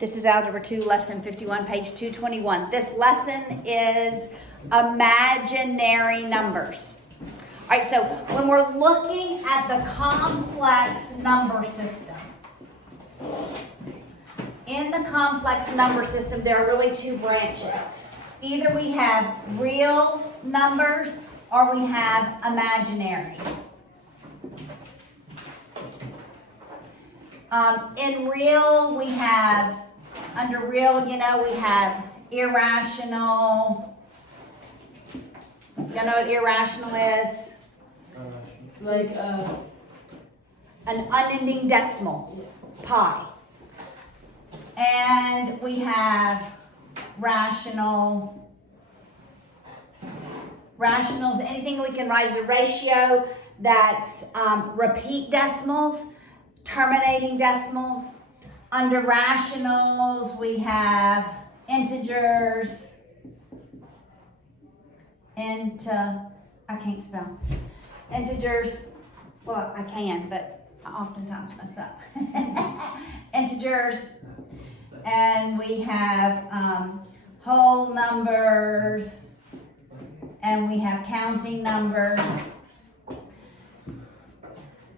This is Algebra 2, Lesson 51, page 221. This lesson is imaginary numbers. All right, so when we're looking at the complex number system, in the complex number system, there are really two branches. Either we have real numbers or we have imaginary. In real, we have, under real, we have irrational. You know what irrational is? Like an unending decimal, pi. And we have rational. Rational is anything we can write as a ratio that's repeat decimals, terminating decimals. Under rationals, we have integers, I can't spell. Integers, well, I can, but I oftentimes mess up. Integers, and we have whole numbers, and we have counting numbers.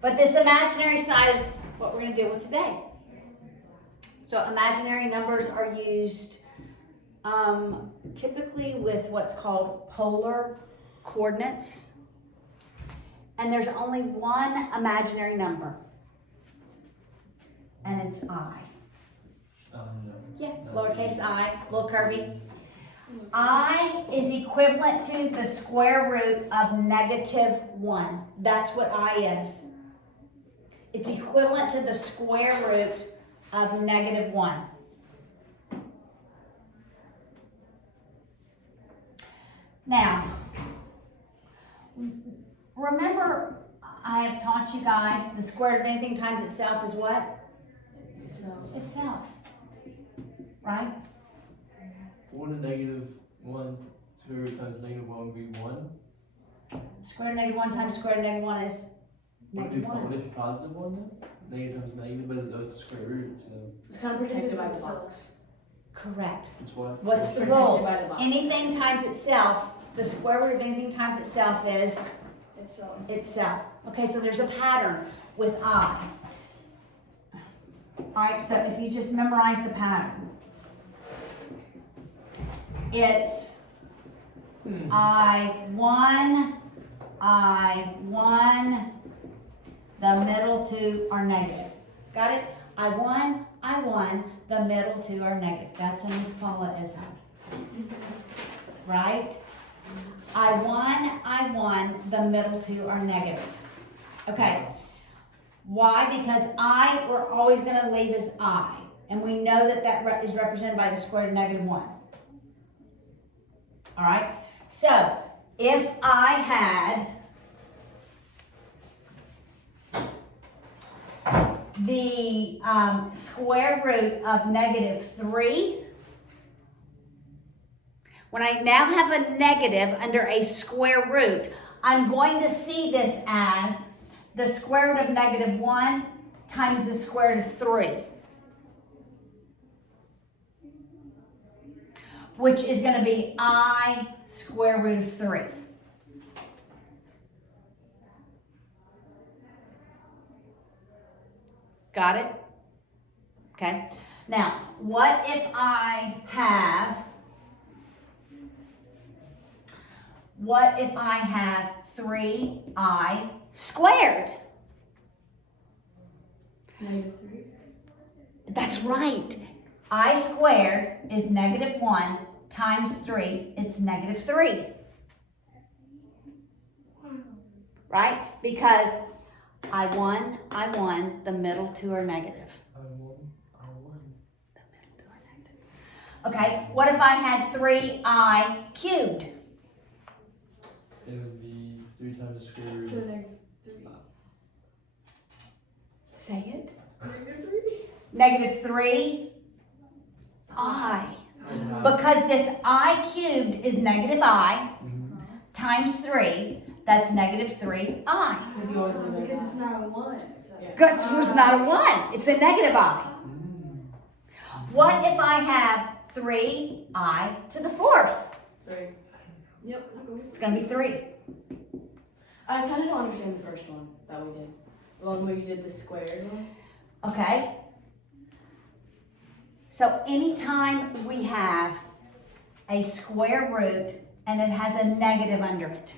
But this imaginary side is what we're going to deal with today. So imaginary numbers are used typically with what's called polar coordinates. And there's only one imaginary number. And it's I. Yeah, lowercase I, little Kirby. I is equivalent to the square root of -1. That's what I is. It's equivalent to the square root of -1. Now, remember I have taught you guys the square root of anything times itself is what? Itself. Right? 4 to -1, square root times -1 would be 1. Square root of -1 times square root of -1 is Would it -1. be positive 1 then? Negative times negative, but it's square root, so it's kind of protected by the box. Correct. it's what? What's the Protected rule? by the box. Anything times itself, the square root of anything times itself is Itself. itself. Okay, so there's a pattern with I. All right, so if you just memorize the pattern, it's I1, the middle two are negative. Got it? I1, the middle two are negative. That's a Miss Paula-ism. Right? I1, the middle two are negative. Okay. Why? Because we're always going to leave as I. And we know that that is represented by the square root of -1. All right? So, if I had the square root of -3, when I now have a negative under a square root, I'm going to see this as the square root of -1 times the square root of 3. Which is going to be I square root of 3. Got it? Okay. Now, what if I have 3I squared? -3. That's right. I squared is -1 times 3. It's -3. Right? Because I1, the middle two are negative. I1. The middle two are negative. Okay, what if I had 3I cubed? It would be 3 times the square root. So there's 3. Say it. -3. -3I. Because this I cubed is -I times 3. That's -3I. Because you always leave Because it's not a 1. So. Yeah. Because it's not a 1. It's a -I. What if I have 3I to the 4th? 3. Yep, I'll go with It's gonna be 3. I kind of don't understand the first one that we did. The one where you did the squared one. Okay? So anytime we have a square root and it has a negative under it,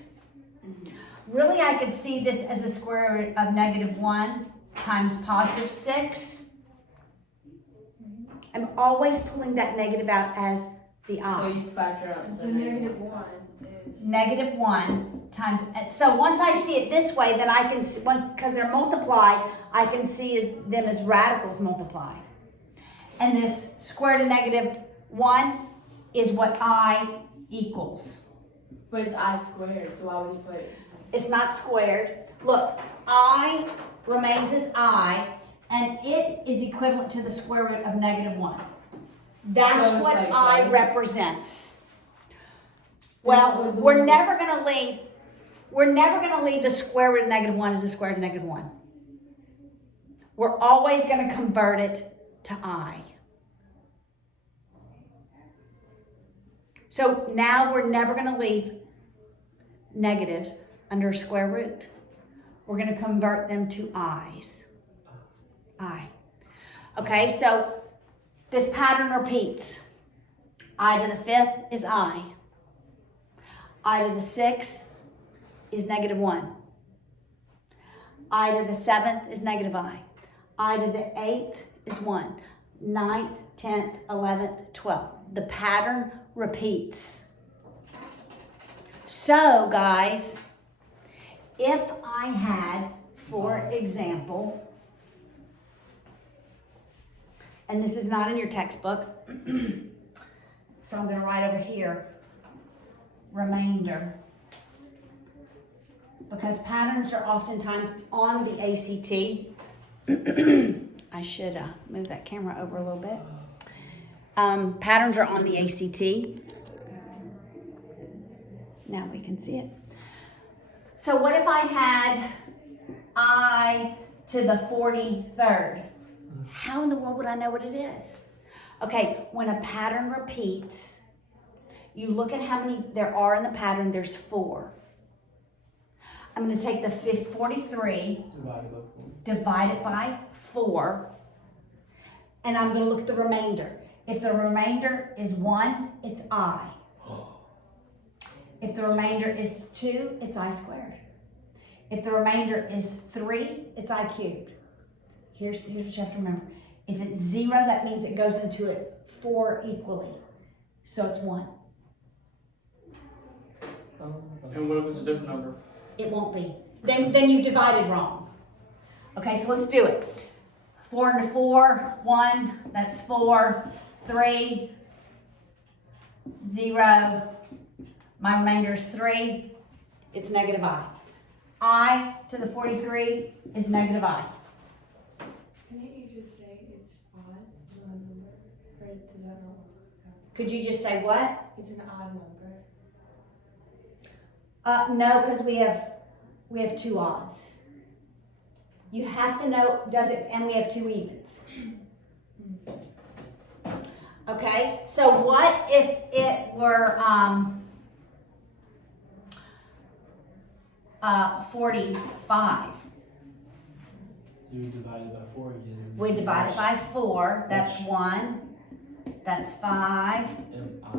really I could see this as the square root of -1 times +6. I'm always pulling that negative out as the So I. you factor out So the negative 1 is. -1 times, so once I see it this way, then I can, because they're multiplied, I can see them as radicals multiplied. And this square root of -1 is what I equals. But it's I squared, so why would you put it? It's not squared. Look, I remains as I, and it is equivalent to the square root of -1. That's So it's what like I that. represents. Well, we're never gonna leave the square root of -1 as the square root of -1. We're always gonna convert it to I. So now we're never gonna leave negatives under a square root. We're gonna convert them to I's. I. Okay, so this pattern repeats. I to the 5th is I. I to the 6th is -1. I to the 7th is -I. I to the 8th is 1. 9th, 10th, 11th, 12th. The pattern repeats. So, guys, if I had, for example, and this is not in your textbook, so I'm going to write over here, remainder, because patterns are oftentimes on the ACT. I should move that camera over a little bit. Patterns are on the ACT. Now we can see it. So what if I had I to the 43rd? How in the world would I know what it is? Okay, when a pattern repeats, you look at how many there are in the pattern, there's 4. I'm going to take the 43, divide it by 4, and I'm going to look at the remainder. If the remainder is 1, it's I. If the remainder is 2, it's I squared. If the remainder is 3, it's I cubed. Here's what you have to remember. If it's 0, that means it goes into it 4 equally. So it's 1. And what if it's a different number? It won't be. Then you've divided wrong. Okay, so let's do it. 4 into 4, 1, that's 4, 3, 0. My remainder is 3. It's -I. I to the 43 is -I. Can't you just say it's odd, not a number? Or does that not work? Could you just say what? It's an odd number. No, because we have 2 odds. You have to know, does it, and we have 2 evens. Okay, so what if it were 45? You divide it by 4 again. We divide it by 4, that's 1, that's 5.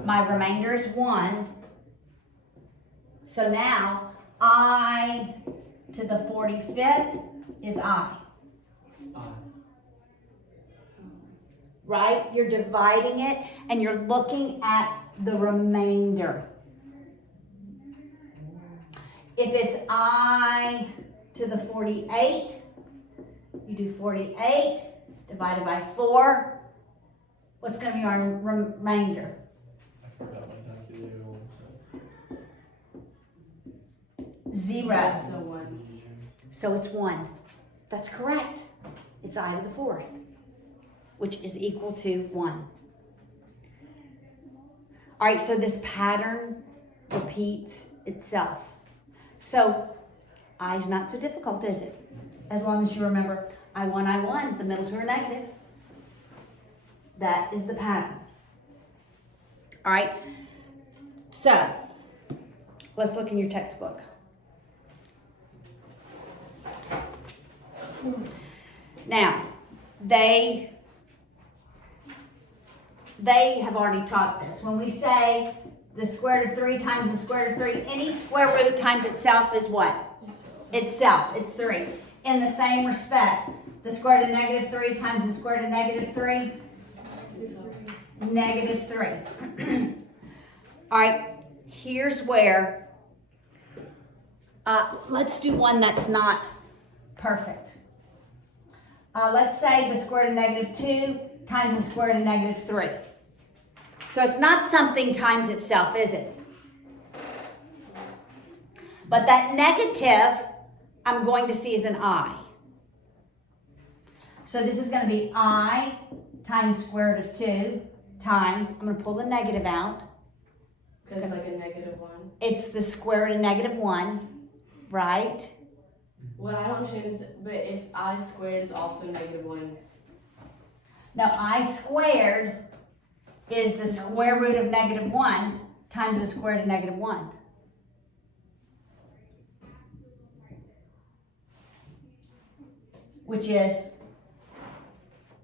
My remainder is 1. So now, I to the 45th is I. Right? You're dividing it and you're looking at the remainder. If it's I to the 48, you do 48 divided by 4. What's going to be our remainder? I forgot my calculator. 0. So 1. So it's 1. That's correct. It's I to the 4th, which is equal to 1. All right, so this pattern repeats itself. So I is not so difficult, is it? As long as you remember I1, the middle two are negative. That is the pattern. All right, so let's look in your textbook. Now, they have already taught this. When we say the square root of 3 times the square root of 3, any square root times itself is what? Itself, it's 3. In the same respect, the square root of negative 3 times the square root of negative 3, negative 3. All right, here's where, let's do one that's not perfect. Let's say the square root of negative 2 times the square root of negative 3. So it's not something times itself, is it? But that negative, I'm going to see as an I. So this is going to be I times square root of 2 times, I'm going to pull the negative out. Because it's like a negative 1. It's the square root of negative 1, right? What I don't understand is, but if I squared is also negative 1. Now I squared is the square root of negative 1 times the square root of negative 1. Which is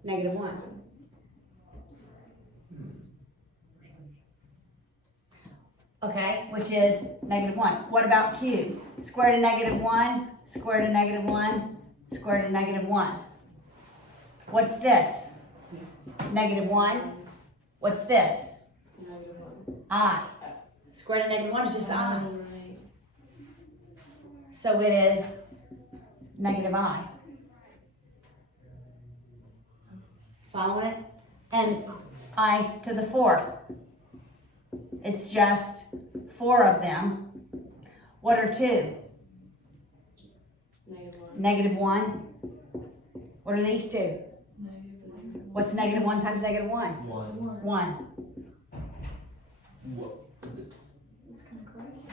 negative 1. Okay, which is negative 1. What about Q? Square root of negative 1, square root of negative 1, square root of negative 1. What's this? Negative 1. What's this? Negative 1. I. Square root of negative 1 is just I. Right. So it is negative I. Following it? And I to the 4th. It's just 4 of them. What are 2? Negative 1. Negative 1. What are these 2? Negative 1. What's negative 1 times negative 1? 1. 1. What? It's kind of crazy.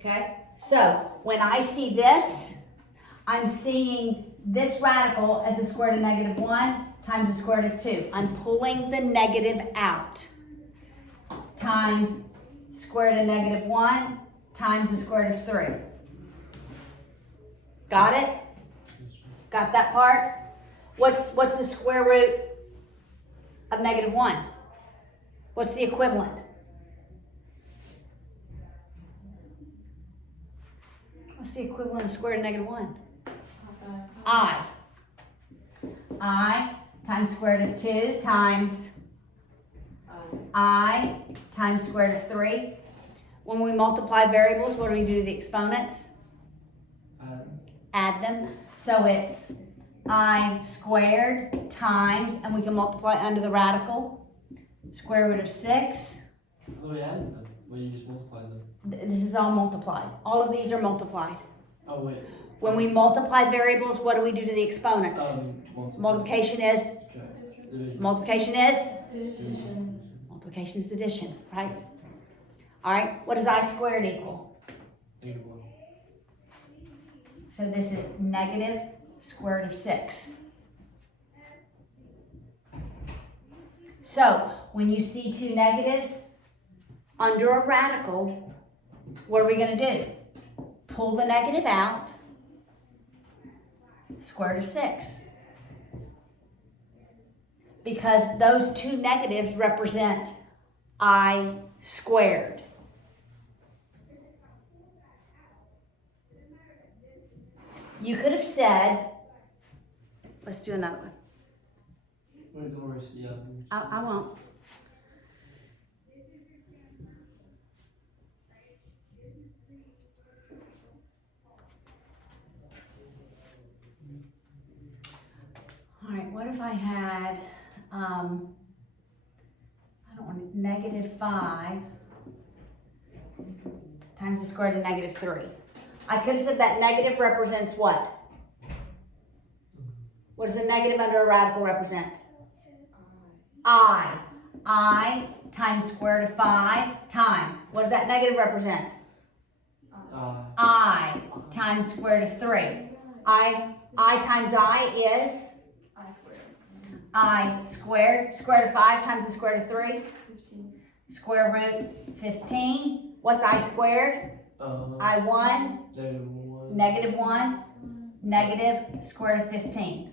Okay? So when I see this, I'm seeing this radical as the square root of negative 1 times the square root of 2. I'm pulling the negative out. Times square root of negative 1 times the square root of 3. Got it? Got that part? What's the square root of negative 1? What's the equivalent? What's the equivalent of square root of negative 1? I. I times square root of 2 times I times square root of 3. When we multiply variables, what do we do to the exponents? Add them. So it's I squared times, and we can multiply under the radical, square root of 6. Oh, we added them. Well, you just multiplied them. This is all multiplied. All of these are multiplied. Oh, wait. When we multiply variables, what do we do to the exponents? Multiplication is? Division. Multiplication is? Addition. Multiplication is addition, right? All right, what does I squared equal? Negative 1. So this is negative square root of 6. So when you see 2 negatives under a radical, what are we going to do? Pull the negative out, square root of 6. Because those 2 negatives represent I squared. You could have said, let's do another one. Wait, don't worry. Yeah. I won't. All right, what if I had, I don't want negative 5 times the square root of negative 3. I could have said that negative represents what? What does a negative under a radical represent? I. I times square root of 5 times. What does that negative represent? I times square root of 3. I times I is I squared. Square root of 5 times the square root of 3. 15. Square root 15. What's I squared? I1, Negative 1. negative 1, negative square root of 15.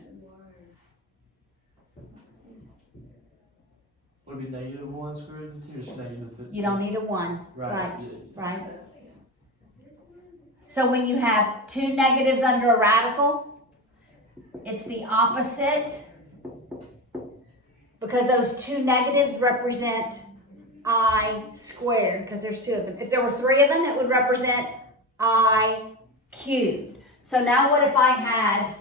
Would it be negative 1 square root of 15 or just negative 15? You don't need a 1. Right. Yeah. Right. So when you have two negatives under a radical, it's the opposite, because those two negatives represent I squared, because there's two of them. If there were three of them, it would represent I cubed. So now what if I had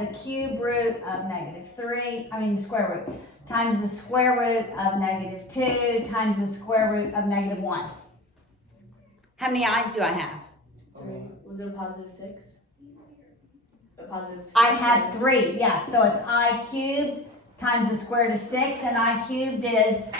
the cube root of the square root, times the square root of negative 2 times the square root of negative 1. How many i's do I have? 3. Was it a positive 6? A positive 6? I have 3, yes. So it's I cubed times the square root of 6, and I cubed is,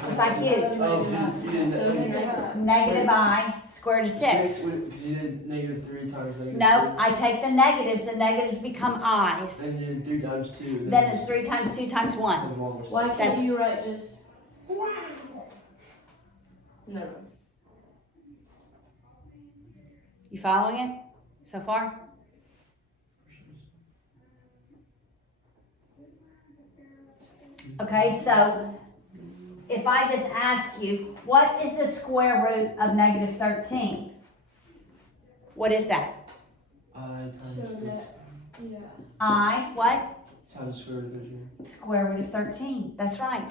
what's I cubed? Oh, you did So it's negative. negative. Negative I square root of 6. Because you did negative 3 times negative No, 3. I take the negatives become i's. Then you did 3 times 2. Then it's 3 times 2 times 1. times 1, which is Why can't That's- you write just... No. You following it so far? Okay, so if I just ask you, what is the square root of negative 13? What is that? I times So 3 that, yeah. I, what? times square root of 13. Square root of 13. That's right.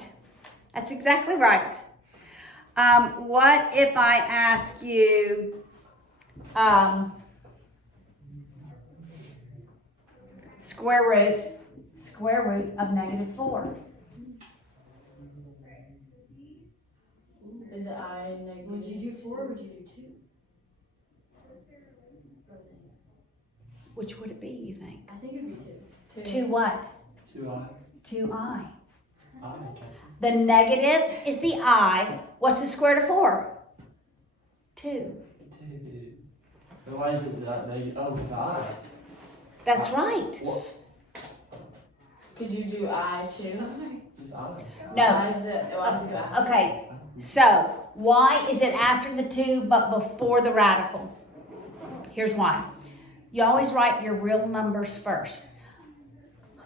That's exactly right. What if I ask you, square root of negative 4? Is it I negative? Would you do 4 or would you do 2? Which would it be, you think? I think it'd be 2. 2 what? 2i. 2i. I. The negative is the I. What's the square root of 4? 2. 2. And why is it that negative? Oh, it's the I. That's right. What? Could you do I too? It's I. No. Why is it go I? Okay, so why is it after the 2 but before the radical? Here's why. You always write your real numbers first.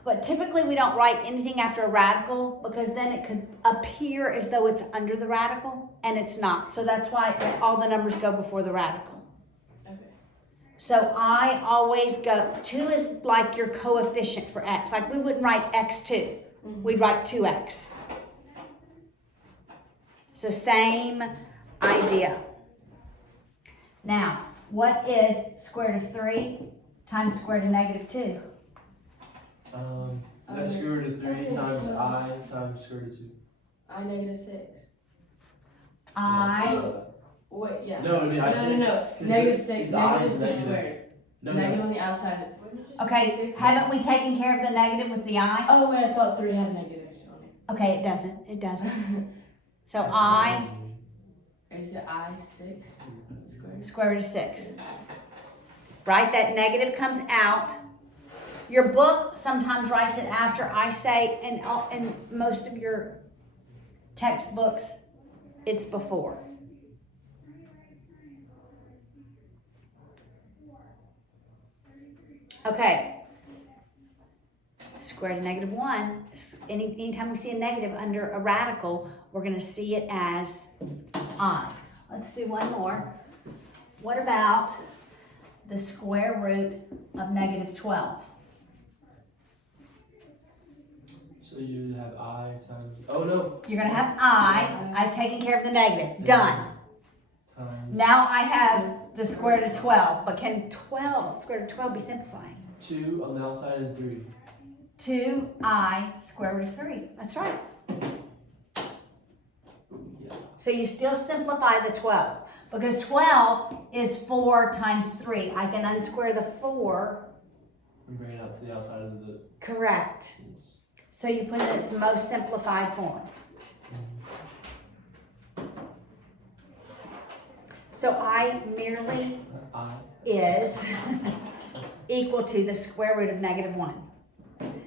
But typically we don't write anything after a radical because then it could appear as though it's under the radical, and it's not. So that's why all the numbers go before the radical. Okay. So I always go, 2 is like your coefficient for x. Like we wouldn't write x2, we'd write 2x. So same idea. Now, what is square root of 3 times square root of negative 2? That's square root of 3 Okay, times so- I times square root of 2. I negative 6. Wait, yeah. No, I said No. Negative 6. Negative 6 squared. Negative on the outside. Okay, haven't we taken care of the negative with the I? Oh wait, I thought 3 had a negative on it. Okay, it doesn't. So I, Is it I 6 squared? square root of 6. Right, that negative comes out. Your book sometimes writes it after I say, and in most of your textbooks, it's before. Okay. Square root of negative 1. Anytime we see a negative under a radical, we're going to see it as I. Let's do one more. What about the square root of negative 12? So you have I times. Oh no. You're going to have I. I've taken care of the negative. Done. Times Now I have the square root of 12. But can square root of 12 be simplified? 2 on the outside and 3. 2i square root of 3. That's right. Yeah. So you still simplify the 12. Because 12 is 4 times 3. I can unsquare the 4. And bring it out to the outside of the. Correct. So you put it in its most simplified form. So I merely I. is equal to the square root of -1.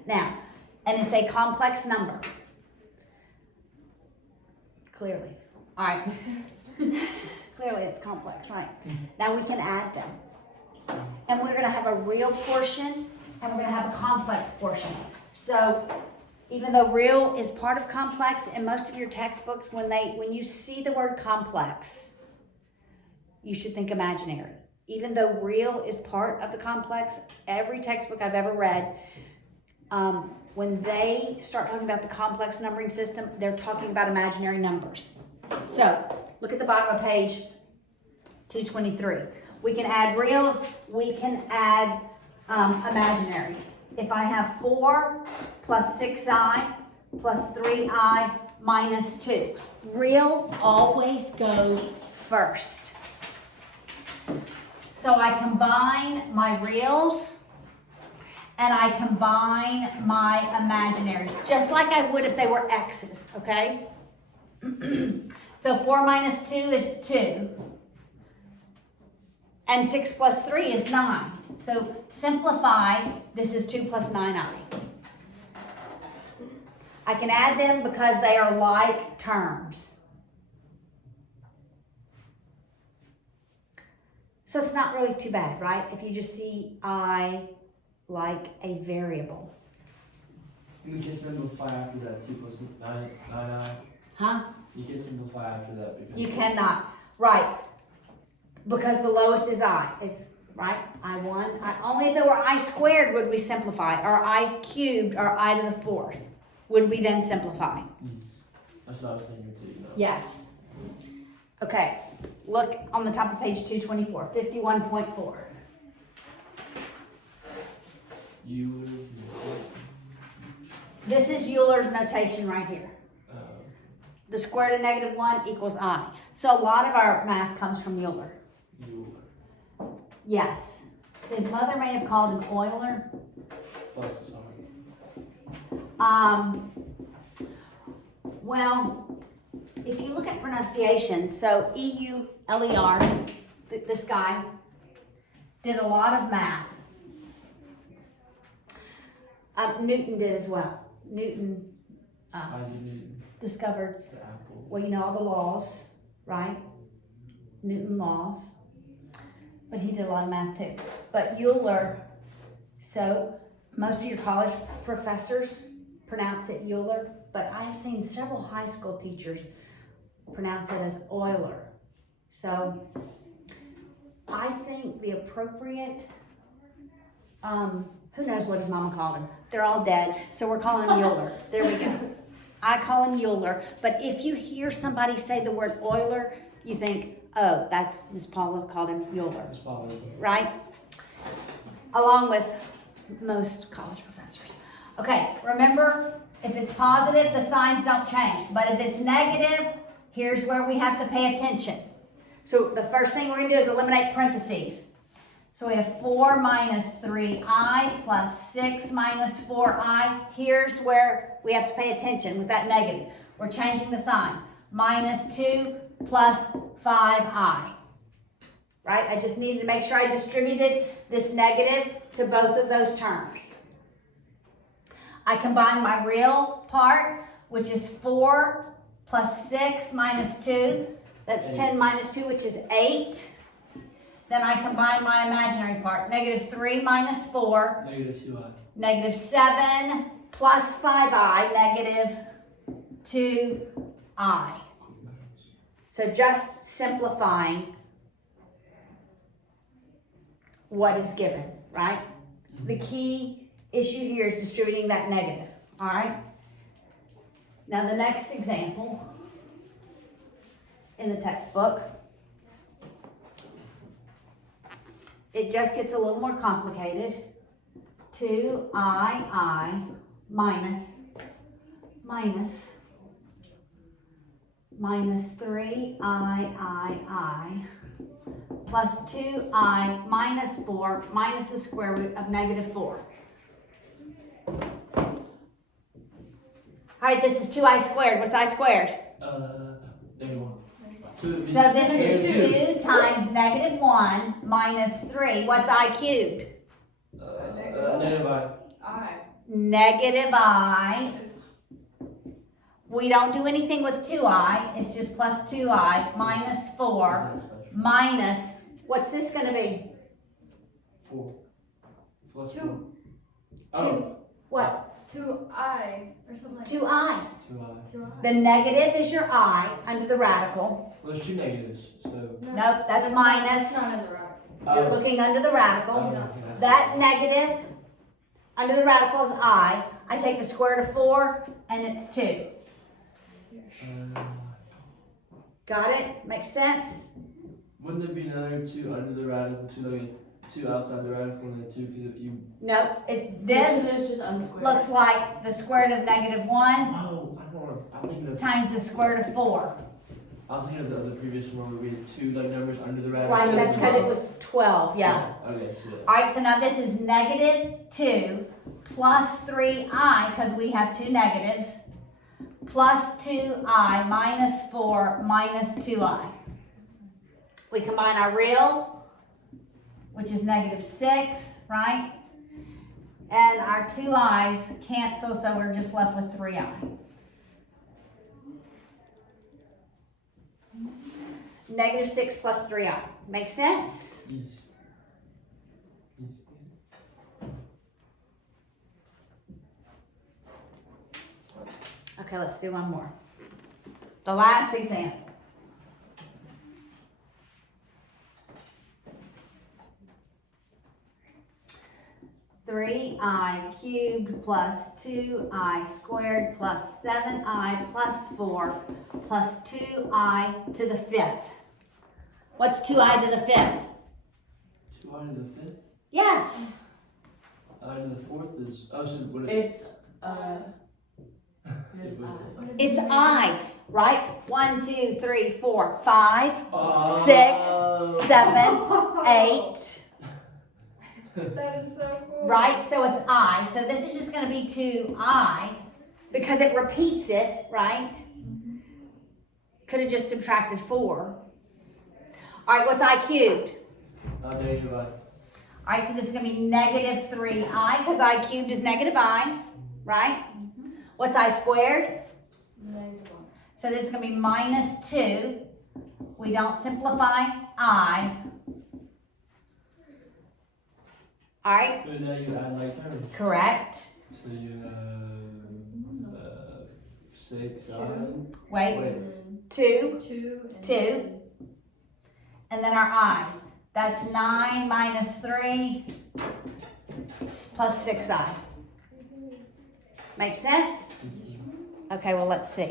Now, and it's a complex number. Clearly. All right. Clearly it's complex, right? Now we can add them. And we're gonna have a real portion and we're gonna have a complex portion. So even though real is part of complex, in most of your textbooks, when you see the word complex, you should think imaginary. Even though real is part of the complex, every textbook I've ever read, when they start talking about the complex numbering system, they're talking about imaginary numbers. So look at the bottom of page 223. We can add reals, we can add imaginary. If I have 4 plus 6i plus 3i minus 2, real always goes first. So I combine my reals and I combine my imaginaries, just like I would if they were x's, okay? So 4 minus 2 is 2. And 6 plus 3 is 9. So simplify, this is 2 plus 9i. I can add them because they are like terms. So it's not really too bad, right? If you just see I like a variable. You can simplify after that 2 plus 9i. Huh? You can simplify after that because You cannot. Right. Because the lowest is I. It's right. I1. Only if it were I squared would we simplify, or I cubed, or I to the 4th. Would we then simplify? That's what I was thinking too. No. Yes. Okay. Look on the top of page 224, 51.4. This is Euler's notation right here. The square root of -1 equals I. So a lot of our math comes from Euler. Yes. His mother may have called him Euler. Well, if you look at pronunciation, so Euler, this guy, did a lot of math. Newton did as well. Newton Isaac Newton, discovered, the apple. well, you know all the laws, right? Newton laws. But he did a lot of math too. But Euler, so most of your college professors pronounce it Euler, but I've seen several high school teachers pronounce it as Euler. So I think the appropriate, who knows what his mama called him? They're all dead, so we're calling him Euler. There we go. I call him Euler, but if you hear somebody say the word Euler, you think, oh, that's Miss Paula called him Euler, Miss Paula is right? Along with most college professors. Okay, remember, if it's positive, the signs don't change, but if it's negative, here's where we have to pay attention. So the first thing we're gonna do is eliminate parentheses. So we have 4 minus 3i plus 6 minus 4i. Here's where we have to pay attention with that negative. We're changing the signs. Minus 2 plus 5i. Right? I just needed to make sure I distributed this negative to both of those terms. I combine my real part, which is 4 plus 6 minus 2. That's 10 minus 2, which is 8. Then I combine my imaginary part. Negative 3 minus 4. Negative 2i. Negative 7 plus 5i. Negative 2i. So just simplifying what is given, right? The key issue here is distributing that negative, all right? Now the next example in the textbook, it just gets a little more complicated. 2i minus 3i plus 2i minus 4 minus the square root of negative 4. All right, this is 2i squared. What's I squared? Negative 1. So it'd be So this negative is 2 times negative 1 minus 3. What's I cubed? Negative I. I. Negative I. We don't do anything with 2i. It's just plus 2i minus 4 Isn't that special? minus, what's this going to be? 4. Plus 2. 4. Two. What? 2I or something like 2i. 2i. 2I. The negative is your I under the radical. Well, there's 2 negatives, so. Nope, that's minus. That's not in the radical. You're looking under the I radical. don't think that's- That negative under the radical is I. I take the square root of 4 and it's 2. Got it? Makes sense? Wouldn't there be another 2 under the radical, 2 like 2 outside the radical, and then 2 because you. Nope. This is just unsquared. looks like the square root of negative 1 Oh, I don't know. I'm thinking of. times the square root of 4. I was thinking of the previous one where we had 2 like numbers under the radical. Right, that's because it was 12, yeah. Okay, so. Alright, so now this is negative 2 plus 3i, because we have 2 negatives, plus 2i minus 4 minus 2i. We combine our real, which is negative 6, right? And our 2i's cancel, so we're just left with 3i. Negative 6 plus 3i. Make sense? Easy. Easy. Okay, let's do one more. The last example. Three I cubed plus 2i squared plus 7i plus 4 plus 2i to the 5th. What's 2i to the 5th? 2i to the 5th? Yes. I to the 4th is. Oh, so what It's It was It's I, right? 1, 2, 3, 4, 5, Oh. 6, 7, 8. That is so cool. Right? So it's I. So this is just going to be 2i because it repeats it, right? Could have just subtracted 4. All right, what's I cubed? Negative I. All right, so this is going to be negative 3i because I cubed is negative I, right? What's I squared? Negative 1. So this is going to be minus 2. We don't simplify I. All right, But now you add like terms. correct. So you have 6i. Wait, Wait. 2. 2 and 2. And then our i's. That's 9 minus 3 plus 6i. Make sense? Okay, well, let's see.